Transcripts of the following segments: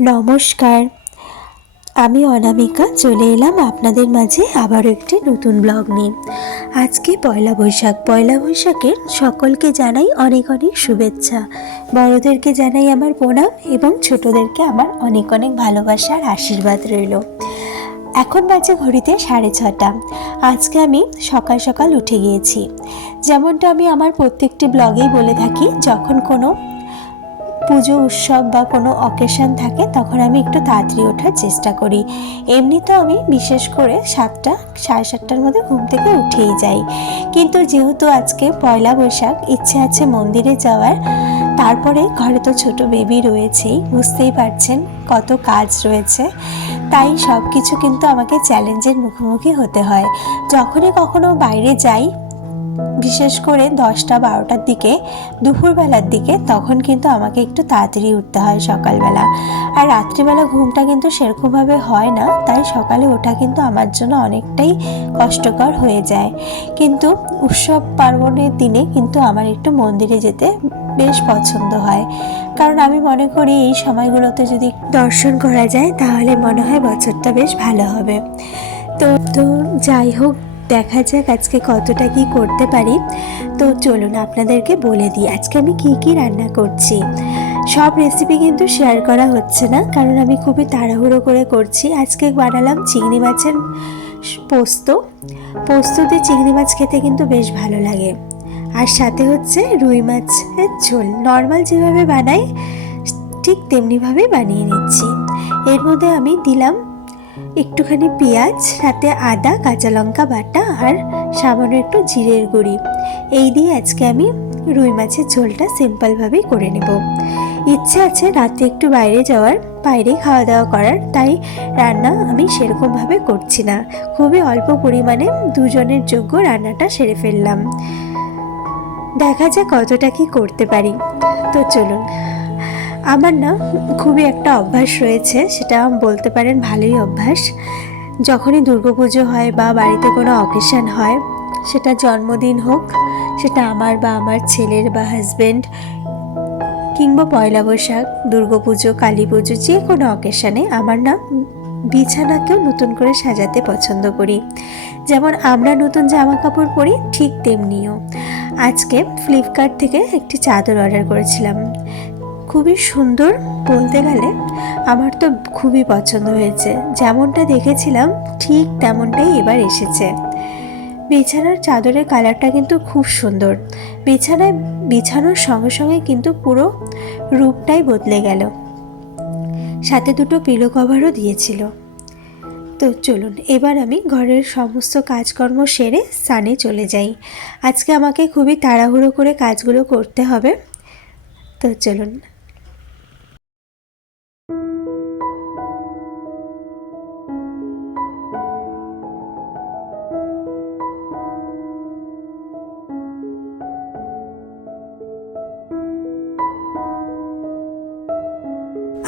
নমস্কার। আমি অনামিকা, চলে এলাম আপনাদের মাঝে আবারও একটি নতুন ব্লগ নিয়ে। আজকে পয়লা বৈশাখ। পয়লা বৈশাখের সকলকে জানাই অনেক অনেক শুভেচ্ছা। বড়োদেরকে জানাই আমার প্রণাম এবং ছোটদেরকে আমার অনেক অনেক ভালোবাসার আশীর্বাদ রইল। এখন বাজে ঘড়িতে সাড়ে ছটা। আজকে আমি সকাল সকাল উঠে গিয়েছি। যেমনটা আমি আমার প্রত্যেকটি ব্লগেই বলে থাকি, যখন কোনো পুজো, উৎসব বা কোনো অকেশন থাকে, তখন আমি একটু তাড়াতাড়ি ওঠার চেষ্টা করি। এমনি তো আমি বিশেষ করে সাতটা, সাড়ে সাতটার মধ্যে ঘুম থেকে উঠেই যাই। কিন্তু যেহেতু আজকে পয়লা বৈশাখ, ইচ্ছে আছে মন্দিরে যাওয়ার, তারপরে ঘরে তো ছোট বেবি রয়েছেই, বুঝতেই পারছেন কত কাজ রয়েছে। তাই সব কিছু কিন্তু আমাকে চ্যালেঞ্জের মুখোমুখি হতে হয়। যখনই কখনো বাইরে যাই বিশেষ করে দশটা, বারোটার দিকে, দুপুরবেলার দিকে, তখন কিন্তু আমাকে একটু তাড়াতাড়ি উঠতে হয় সকালবেলা। আর রাত্রিবেলা ঘুমটা কিন্তু সেরকমভাবে হয় না, তাই সকালে ওঠা কিন্তু আমার জন্য অনেকটাই কষ্টকর হয়ে যায়। কিন্তু উৎসব পার্বণের দিনে কিন্তু আমার একটু মন্দিরে যেতে বেশ পছন্দ হয়। কারণ আমি মনে করি এই সময়গুলোতে যদি দর্শন করা যায়, তাহলে মনে হয় বছরটা বেশ ভালো হবে। তো তো যাই হোক দেখা যাক আজকে কতটা কি করতে পারি। তো চলুন আপনাদেরকে বলে দিই, আজকে আমি কি কি রান্না করছি। সব রেসিপি কিন্তু শেয়ার করা হচ্ছে না, কারণ আমি খুবই তাড়াহুড়ো করে করছি। আজকে বানালাম চিংড়ি মাছের পোস্ত। পোস্ত দিয়ে চিংড়ি মাছ খেতে কিন্তু বেশ ভালো লাগে। আর সাথে হচ্ছে রুই মাছের ঝোল। নর্মাল যেভাবে বানাই, ঠিক তেমনিভাবে বানিয়ে নিচ্ছি। এর মধ্যে আমি দিলাম একটুখানি পেঁয়াজ, সাথে আদা, কাঁচা লঙ্কা বাটা আর সামান্য একটু জিরের গুঁড়ি। এই দিয়ে আজকে আমি রুই মাছের ঝোলটা সিম্পলভাবেই করে নেব। ইচ্ছে আছে রাতে একটু বাইরে যাওয়ার, বাইরে খাওয়া দাওয়া করার, তাই রান্না আমি সেরকমভাবে করছি না। খুবই অল্প পরিমাণে দুজনের যোগ্য রান্নাটা সেরে ফেললাম। দেখা যাক কতটা কি করতে পারি। তো চলুন আমার না খুবই একটা অভ্যাস রয়েছে, সেটা বলতে পারেন ভালোই অভ্যাস। যখনই দুর্গাপুজো হয় বা বাড়িতে কোনো অকেশান হয়, সেটা জন্মদিন হোক, সেটা আমার বা আমার ছেলের বা হাজব্যান্ড কিংবা পয়লা বৈশাখ, দুর্গাপুজো কালী পুজো যে কোনো অকেশানে আমার না বিছানাকেও নতুন করে সাজাতে পছন্দ করি। যেমন আমরা নতুন জামা কাপড় পরি ঠিক তেমনিও। আজকে ফ্লিপকার্ট থেকে একটি চাদর অর্ডার করেছিলাম। খুবই সুন্দর বলতে গেলে আমার তো খুবই পছন্দ হয়েছে। যেমনটা দেখেছিলাম, ঠিক তেমনটাই এবার এসেছে। বিছানার চাদরের কালারটা কিন্তু খুব সুন্দর। বিছানায় বিছানোর সঙ্গে সঙ্গে কিন্তু পুরো রূপটাই বদলে গেল। সাথে দুটো পিলো কভারও দিয়েছিল। তো চলুন, এবার আমি ঘরের সমস্ত কাজকর্ম সেরে স্নানে চলে যাই। আজকে আমাকে খুবই তাড়াহুড়ো করে কাজগুলো করতে হবে। তো চলুন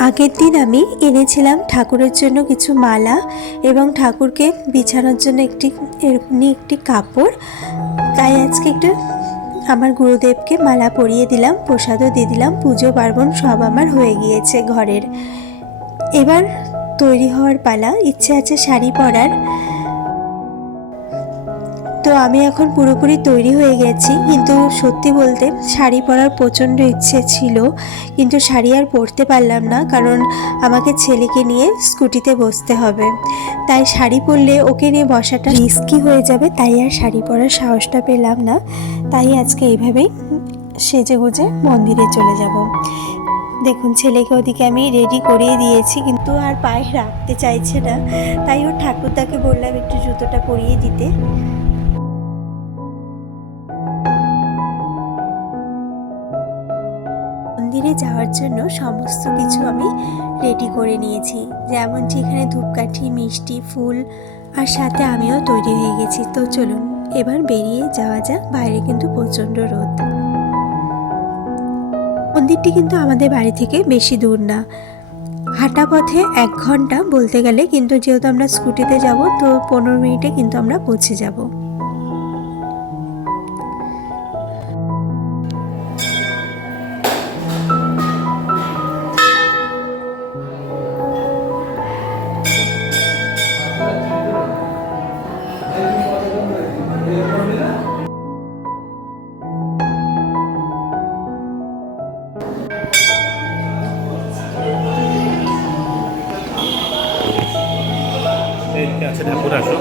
আগের দিন আমি এনেছিলাম ঠাকুরের জন্য কিছু মালা এবং ঠাকুরকে বিছানোর জন্য একটি, এরকমই একটি কাপড়। তাই আজকে একটু আমার গুরুদেবকে মালা পরিয়ে দিলাম, প্রসাদও দিয়ে দিলাম, পুজো, পার্বণ সব আমার হয়ে গিয়েছে ঘরের। এবার তৈরি হওয়ার পালা, ইচ্ছে আছে শাড়ি পরার। তো আমি এখন পুরোপুরি তৈরি হয়ে গেছি। কিন্তু সত্যি বলতে শাড়ি পরার প্রচণ্ড ইচ্ছে ছিল। কিন্তু শাড়ি আর পরতে পারলাম না, কারণ আমাকে ছেলেকে নিয়ে স্কুটিতে বসতে হবে। তাই শাড়ি পরলে ওকে নিয়ে বসাটা রিস্কি হয়ে যাবে, তাই আর শাড়ি পরার সাহসটা পেলাম না। তাই আজকে এইভাবেই সেজে গুজে মন্দিরে চলে যাব। দেখুন, ছেলেকে ওদিকে আমি রেডি করিয়ে দিয়েছি, কিন্তু আর পায়ে রাখতে চাইছে না। তাই ওর ঠাকুরদাকে বললাম একটু জুতোটা পরিয়ে দিতে। মন্দিরে যাওয়ার জন্য সমস্ত কিছু আমি রেডি করে নিয়েছি। যেমন যেখানে ধূপকাঠি, মিষ্টি, ফুল আর সাথে আমিও তৈরি হয়ে গেছি। তো চলুন, এবার বেরিয়ে যাওয়া যাক। বাইরে কিন্তু প্রচণ্ড রোদ। মন্দিরটি কিন্তু আমাদের বাড়ি থেকে বেশি দূর না। হাঁটা পথে এক ঘণ্টা বলতে গেলে কিন্তু যেহেতু আমরা স্কুটিতে যাব, তো পনেরো মিনিটে কিন্তু আমরা পৌঁছে যাব। ঠাকুর আসো।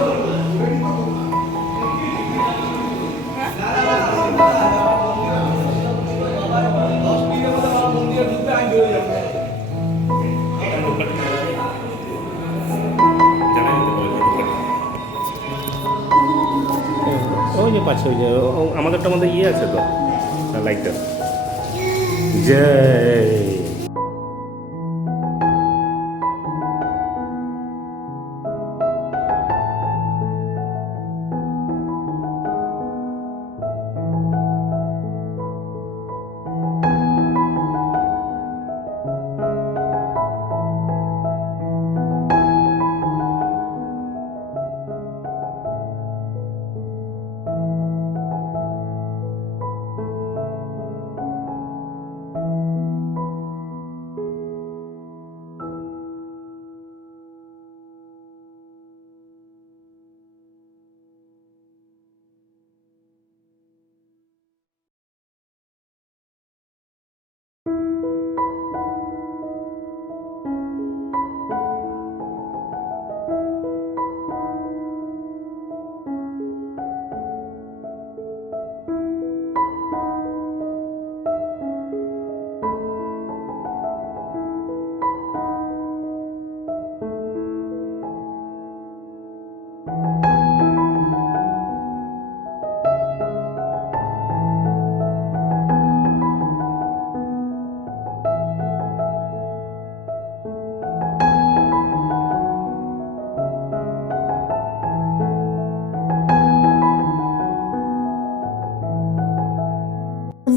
জানা যেতে পারে ওই যে পাশে, ওই যে আমাদেরটার মধ্যে ইয়ে আছে তো লাইটটা জয়।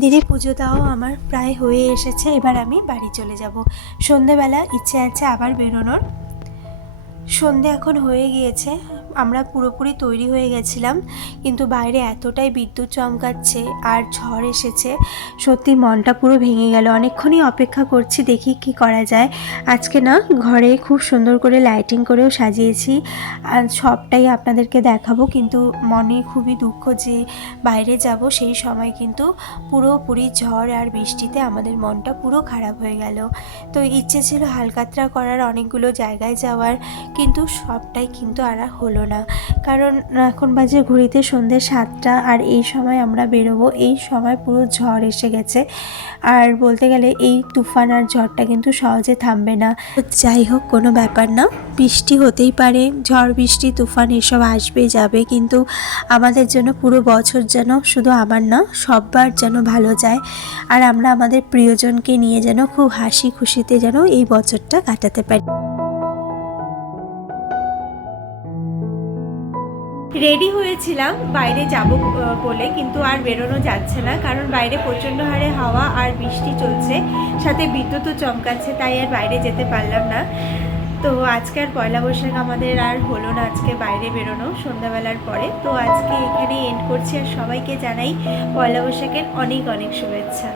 মন্দিরে পুজো দেওয়া আমার প্রায় হয়ে এসেছে, এবার আমি বাড়ি চলে যাব। সন্ধেবেলা ইচ্ছে আছে আবার বেরোনোর। সন্ধে এখন হয়ে গিয়েছে আমরা পুরোপুরি তৈরি হয়ে গেছিলাম, কিন্তু বাইরে এতটাই বিদ্যুৎ চমকাচ্ছে আর ঝড় এসেছে, সত্যি মনটা পুরো ভেঙে গেল। অনেকক্ষণই অপেক্ষা করছি, দেখি কি করা যায়। আজকে না, ঘরে খুব সুন্দর করে লাইটিং করেও সাজিয়েছি, আর সবটাই আপনাদেরকে দেখাবো, কিন্তু মনে খুবই দুঃখ যে বাইরে যাব, সেই সময় কিন্তু পুরোপুরি ঝড় আর বৃষ্টিতে আমাদের মনটা পুরো খারাপ হয়ে গেল। তো ইচ্ছে ছিল হালকাত্রা করার, অনেকগুলো জায়গায় যাওয়ার, কিন্তু সবটাই কিন্তু আর হলো না। কারণ এখন বাজে ঘড়িতে সন্ধ্যে সাতটা আর এই সময় আমরা বেরোবো। এই সময় পুরো ঝড় এসে গেছে। আর বলতে গেলে এই তুফান আর ঝড়টা কিন্তু সহজে থামবে না। যাই হোক, কোনো ব্যাপার না। বৃষ্টি হতেই পারে। ঝড়, বৃষ্টি, তুফান এসব আসবে, যাবে। কিন্তু আমাদের জন্য পুরো বছর যেন শুধু আমার না, সববার যেন ভালো যায়। আর আমরা আমাদের প্রিয়জনকে নিয়ে যেন খুব হাসি খুশিতে যেন এই বছরটা কাটাতে পারি। রেডি হয়েছিলাম, বাইরে যাব বলে, কিন্তু আর বেরোনো যাচ্ছে না, কারণ বাইরে প্রচণ্ড হারে হাওয়া আর বৃষ্টি চলছে, সাথে বিদ্যুৎও চমকাচ্ছে, তাই আর বাইরে যেতে পারলাম না। তো আজকে আর পয়লা বৈশাখ আমাদের আর হলো না, আজকে বাইরে বেরোনো, সন্ধ্যাবেলার পরে। তো আজকে এখানে এন্ড করছি, আর সবাইকে জানাই পয়লা বৈশাখের অনেক অনেক শুভেচ্ছা।